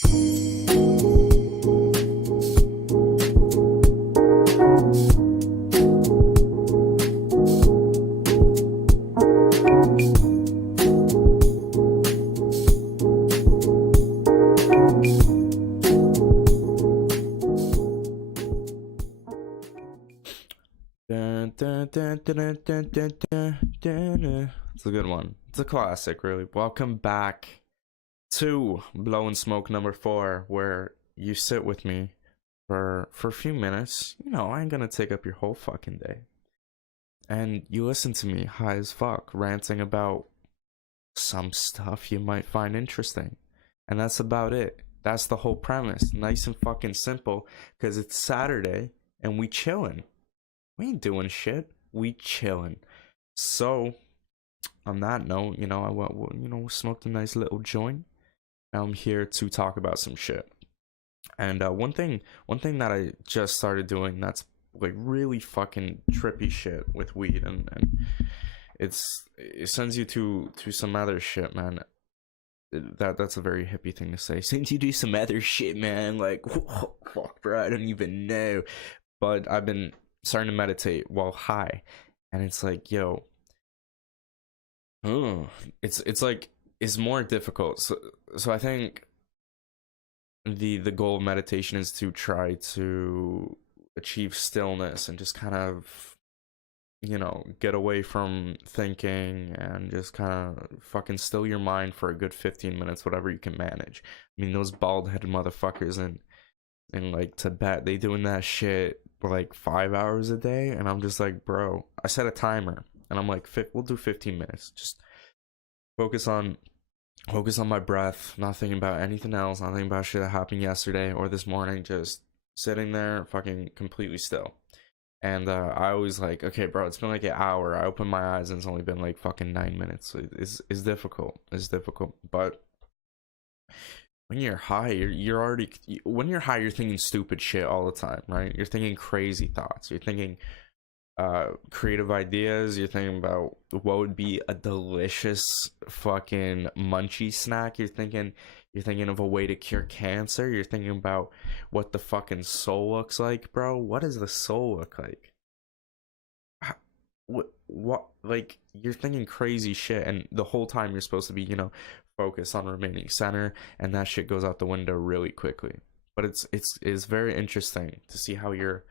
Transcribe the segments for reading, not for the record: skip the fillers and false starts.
It's a good one. It's a classic, really. Welcome back to Blowin Smoke number 4, where you sit with me for a few minutes. You know, I ain't gonna take up your whole fucking day. And you listen to me high as fuck, ranting about some stuff you might find interesting. And that's about it. That's the whole premise. Nice and fucking simple, because it's Saturday and we chillin'. We ain't doing shit. We chillin'. So, on that note, I went, smoked a nice little joint. I'm here to talk about some shit. And one thing that I just started doing that's like really fucking trippy shit with weed, and it sends you to some other shit, man. That's a very hippie thing to say. Sends you to some other shit, man. Like, whoa, fuck, bro, I don't even know. But I've been starting to meditate while high, and it's like, yo, it's like it's more difficult. So I think the goal of meditation is to try to achieve stillness and just kind of, get away from thinking and just kind of fucking still your mind for a good 15 minutes, whatever you can manage. I mean, those bald-headed motherfuckers in like Tibet, they doing that shit for like 5 hours a day, and I'm just like, bro, I set a timer and I'm like, we'll do 15 minutes, just focus on my breath, not thinking about anything else, not thinking about shit that happened yesterday or this morning, just sitting there fucking completely still. And I always like, okay, bro, it's been like an hour. I opened my eyes and it's only been like fucking 9 minutes. So it's difficult. It's difficult. But when you're high, you're already, when you're high, you're thinking stupid shit all the time, right? You're thinking crazy thoughts. You're thinking creative ideas. You're thinking about what would be a delicious fucking munchie snack. You're thinking of a way to cure cancer. You're thinking about what the fucking soul looks like, bro. What does the soul look like? What like, you're thinking crazy shit, and the whole time you're supposed to be, focused on remaining center, and that shit goes out the window really quickly. But it's very interesting to see how your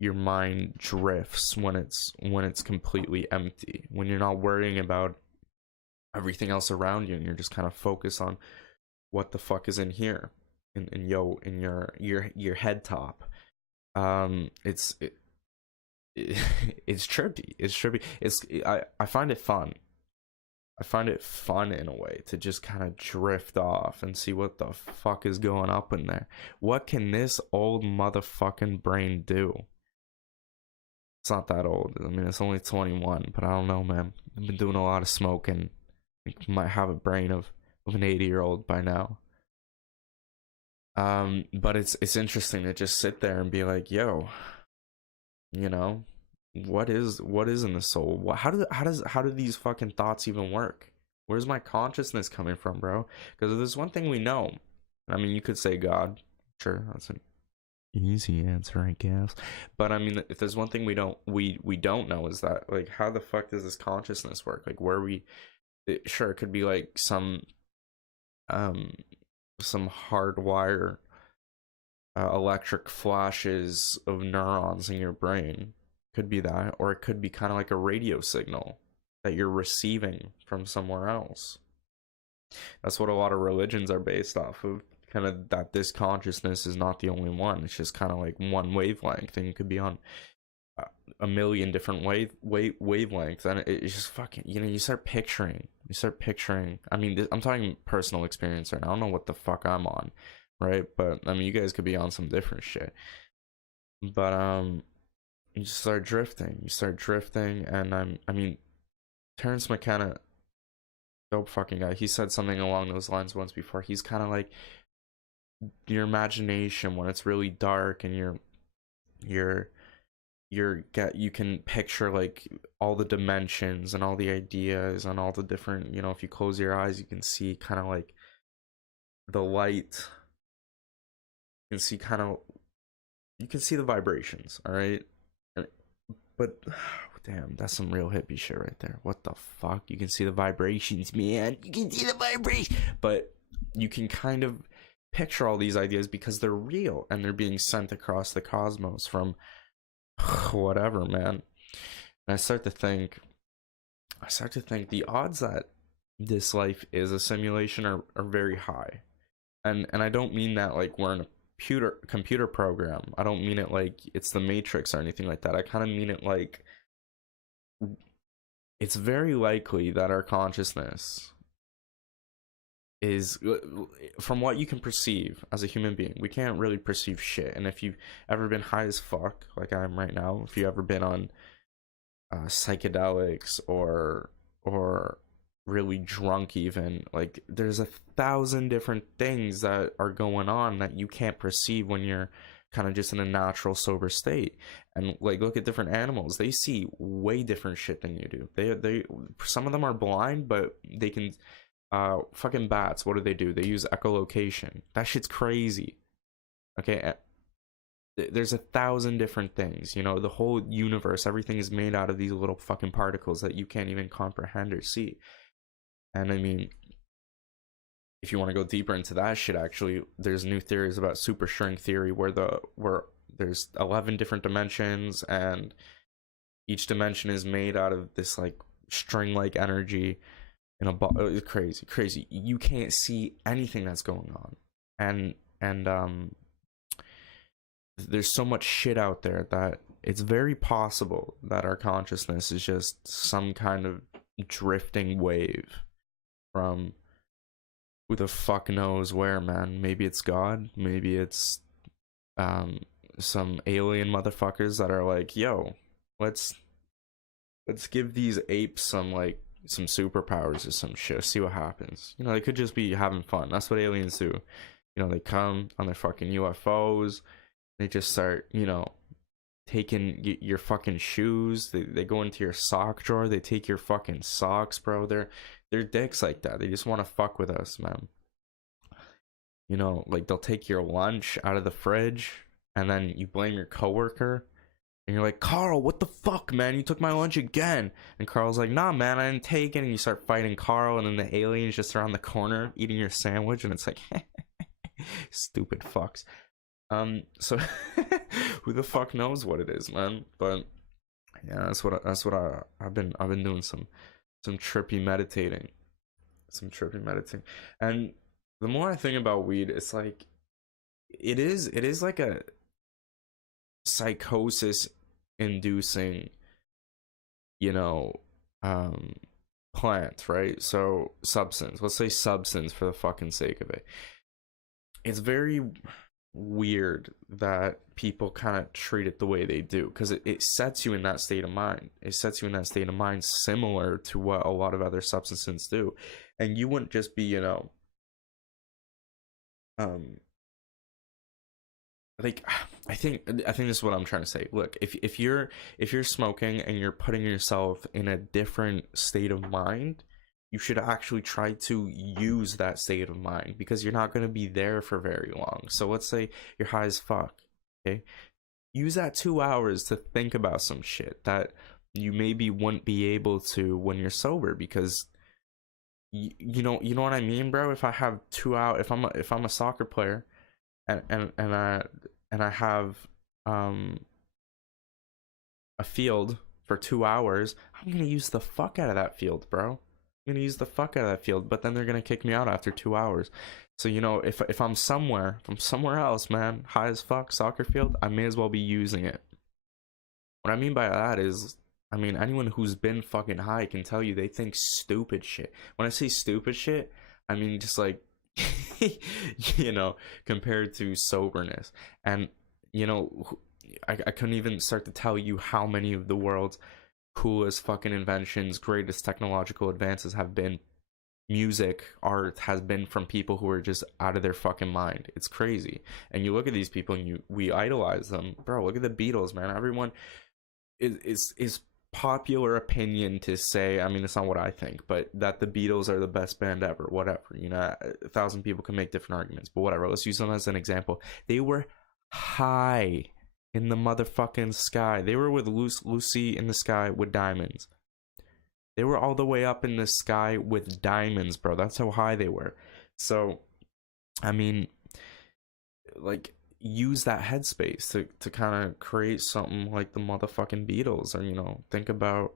mind drifts when it's completely empty, when you're not worrying about everything else around you, and you're just kind of focused on what the fuck is in here, in your head top. It's trippy. I find it fun. I find it fun in a way to just kind of drift off and see what the fuck is going up in there. What can this old motherfucking brain do? It's not that old. I mean, it's only 21, but I don't know, man. I've been doing a lot of smoking. I might have a brain of an 80-year-old by now. But it's interesting to just sit there and be like, yo, what is in the soul? How do these fucking thoughts even work? Where's my consciousness coming from, bro? Because there's one thing we know. I mean, you could say God. Sure, that's an easy answer, I guess. But I mean, if there's one thing we don't know, is that, like, how the fuck does this consciousness work? Like, sure, it could be like some hardwire electric flashes of neurons in your brain. Could be that, or it could be kind of like a radio signal that you're receiving from somewhere else. That's what a lot of religions are based off of, kind of, that this consciousness is not the only one. It's just kind of like one wavelength, and you could be on a million different wavelengths, and it's just fucking, you start picturing. I mean, I'm talking personal experience right now. I don't know what the fuck I'm on, right? But I mean, you guys could be on some different shit. But you just start drifting. And I mean, Terrence McKenna, dope fucking guy. He said something along those lines once before. He's kind of like, your imagination when it's really dark, and you can picture like all the dimensions and all the ideas and all the different, if you close your eyes, you can see kind of like the light You can see kind of, you can see the vibrations, all right? But damn, that's some real hippie shit right there. What the fuck? You can see the vibrations, man. You can see the vibration. But you can kind of picture all these ideas because they're real and they're being sent across the cosmos from whatever, man. And I start to think the odds that this life is a simulation are very high. And I don't mean that like we're in a computer program. I don't mean it like it's the Matrix or anything like that. I kind of mean it like it's very likely that our consciousness is, from what you can perceive as a human being, we can't really perceive shit. And if you've ever been high as fuck like I am right now, if you ever been on psychedelics or really drunk, even, like, there's 1,000 different things that are going on that you can't perceive when you're kind of just in a natural sober state. And like, look at different animals, they see way different shit than you do. They some of them are blind, but they can fucking bats, what do? They use echolocation. That shit's crazy. Okay, there's 1,000 different things, you know. The whole universe, everything is made out of these little fucking particles that you can't even comprehend or see. And I mean, if you want to go deeper into that shit, actually, there's new theories about super string theory where there's 11 different dimensions, and each dimension is made out of this like string-like energy in a ball. It's crazy. You can't see anything that's going on, and there's so much shit out there that it's very possible that our consciousness is just some kind of drifting wave from who the fuck knows where, man. Maybe it's God, maybe it's some alien motherfuckers that are like, yo, let's give these apes some superpowers or some shit, see what happens. You know, they could just be having fun. That's what aliens do. You know, they come on their fucking UFOs, they just start, you know, taking your fucking shoes, they go into your sock drawer, they take your fucking socks, bro. They're dicks like that. They just want to fuck with us, man. You know, like, they'll take your lunch out of the fridge, and then you blame your coworker, and you're like, Carl, what the fuck, man? You took my lunch again. And Carl's like, nah, man, I didn't take it. And you start fighting Carl, and then the alien's just around the corner eating your sandwich, and it's like, stupid fucks. So who the fuck knows what it is, man? But yeah, that's what I've been doing some trippy meditating, and the more I think about weed, it's like it is like a psychosis inducing, you know, plant, right? So substance, let's say substance for the fucking sake of it. It's very weird that people kind of treat it the way they do, because it sets you in that state of mind. It sets you in that state of mind similar to what a lot of other substances do. And you wouldn't just be, you know, like, I think this is what I'm trying to say. Look, if you're smoking and you're putting yourself in a different state of mind, you should actually try to use that state of mind, because you're not going to be there for very long. So let's say you're high as fuck, okay? Use that 2 hours to think about some shit that you maybe wouldn't be able to when you're sober, because you know what I mean, bro? If I have 2 hours, if I'm a soccer player, and I have a field for 2 hours, I'm gonna use the fuck out of that field, bro. I'm gonna use the fuck out of that field, but then they're gonna kick me out after 2 hours. So, you know, if I'm somewhere else, man, high as fuck, soccer field, I may as well be using it. What I mean by that is, I mean, anyone who's been fucking high can tell you they think stupid shit. When I say stupid shit, I mean just like, you know, compared to soberness. And, you know, I couldn't even start to tell you how many of the world's coolest fucking inventions, greatest technological advances have been, music, art has been from people who are just out of their fucking mind. It's crazy. And you look at these people and we idolize them, bro. Look at the Beatles, man. Everyone is popular opinion to say, I mean, it's not what I think, but that the Beatles are the best band ever, whatever, you know, 1,000 people can make different arguments, but whatever, let's use them as an example. They were high in the motherfucking sky. They were with Lucy in the Sky with Diamonds. They were all the way up in the sky with diamonds, bro. That's how high they were. So, I mean, like, use that headspace to kind of create something like the motherfucking Beatles, or, you know, think about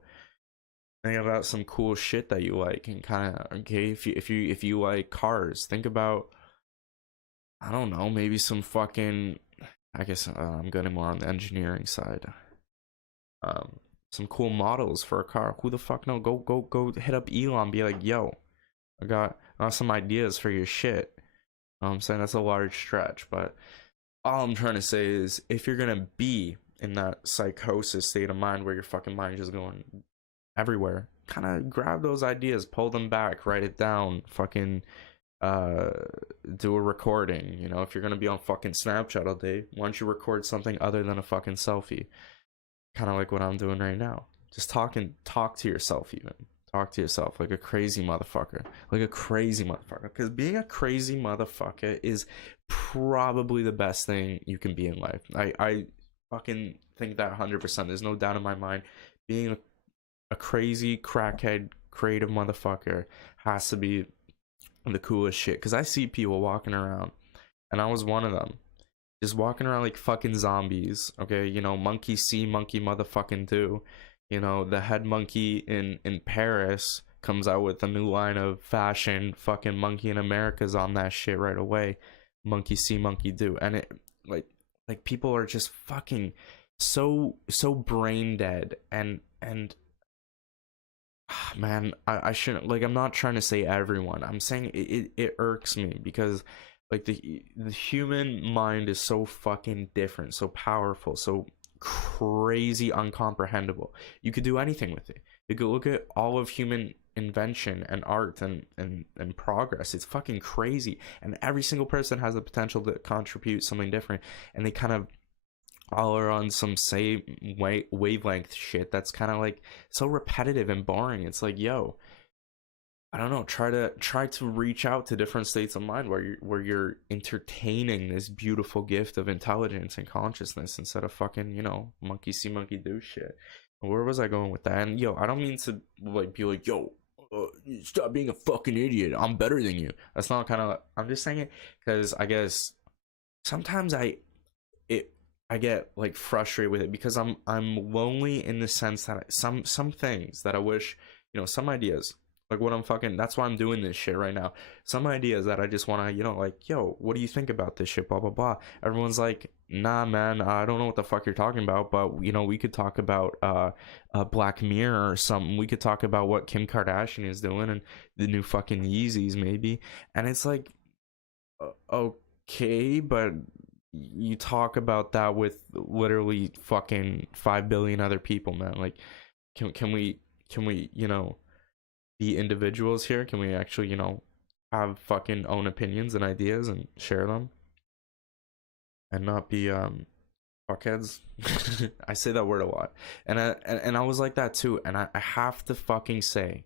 some cool shit that you like, and kind of, okay, if you like cars, think about, I don't know, maybe some fucking, I guess I'm getting more on the engineering side. Some cool models for a car. Who the fuck know? Go hit up Elon, be like, yo, I got some ideas for your shit. I'm saying that's a large stretch, but all I'm trying to say is, if you're gonna be in that psychosis state of mind where your fucking mind is just going everywhere, kind of grab those ideas, pull them back, write it down, fucking do a recording. You know, if you're gonna be on fucking Snapchat all day, why don't you record something other than a fucking selfie? Kind of like what I'm doing right now. Just talk to yourself, even talk to yourself like a crazy motherfucker, because being a crazy motherfucker is probably the best thing you can be in life. I fucking think that 100%. There's no doubt in my mind. Being a crazy crackhead creative motherfucker has to be the coolest shit, because I see people walking around, and I was one of them, just walking around like fucking zombies. Okay, you know, monkey see, monkey motherfucking do. You know, the head monkey in Paris comes out with a new line of fashion. Fucking Monkey in America's on that shit right away. Monkey see, monkey do. And it, like people are just fucking so brain dead, and man, I shouldn't, like, I'm not trying to say everyone. I'm saying it irks me, because like the human mind is so fucking different, so powerful, so crazy uncomprehendable. You could do anything with it. You could look at all of human invention and art and progress. It's fucking crazy, and every single person has the potential to contribute something different, and they kind of all are on some same wavelength shit that's kind of like so repetitive and boring. It's like, yo, I don't know, try to reach out to different states of mind where you're entertaining this beautiful gift of intelligence and consciousness, instead of fucking, you know, monkey see, monkey do shit. Where was I going with that? And yo, I don't mean to like be like, yo, stop being a fucking idiot, I'm better than you. That's not kind of, I'm just saying it because I guess sometimes I get like frustrated with it, because I'm lonely in the sense that some things that I wish, you know, some ideas, like what I'm fucking, that's why I'm doing this shit right now. Some ideas that I just want to, you know, like, yo, what do you think about this shit, blah blah blah. Everyone's like, nah man, I don't know what the fuck you're talking about, but you know, we could talk about Black Mirror or something. We could talk about what Kim Kardashian is doing and the new fucking Yeezys maybe. And it's like, okay, but you talk about that with literally fucking 5 billion other people, man. Like, can we, you know, be individuals here? Can we actually, you know, have fucking own opinions and ideas and share them, and not be fuckheads? I say that word a lot, and I was like that too, and I have to fucking say,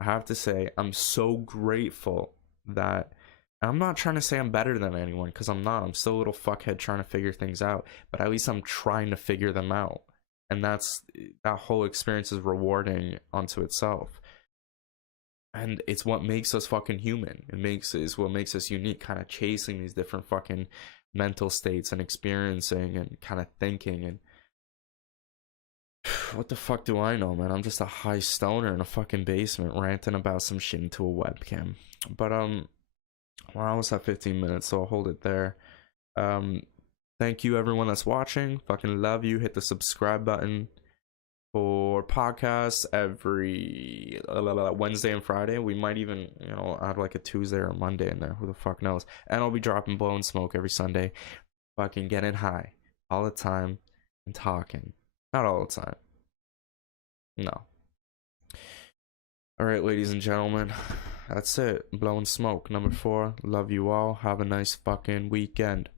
I'm so grateful that, and I'm not trying to say I'm better than anyone, because I'm not. I'm still a little fuckhead trying to figure things out, but at least I'm trying to figure them out, and that whole experience is rewarding unto itself. And it's what makes us fucking human. Is what makes us unique, kind of chasing these different fucking mental states and experiencing and kind of thinking. And what the fuck do I know, man? I'm just a high stoner in a fucking basement ranting about some shit into a webcam. But well, I almost have 15 minutes, so I'll hold it there. Thank you everyone that's watching. Fucking love you. Hit the subscribe button for podcasts every Wednesday and Friday. We might even, you know, add like a Tuesday or a Monday in there. Who the fuck knows? And I'll be dropping Blowin Smoke every Sunday. Fucking getting high all the time and talking. Not all the time. No. Alright, ladies and gentlemen. That's it. Blowin Smoke, number 4. Love you all. Have a nice fucking weekend.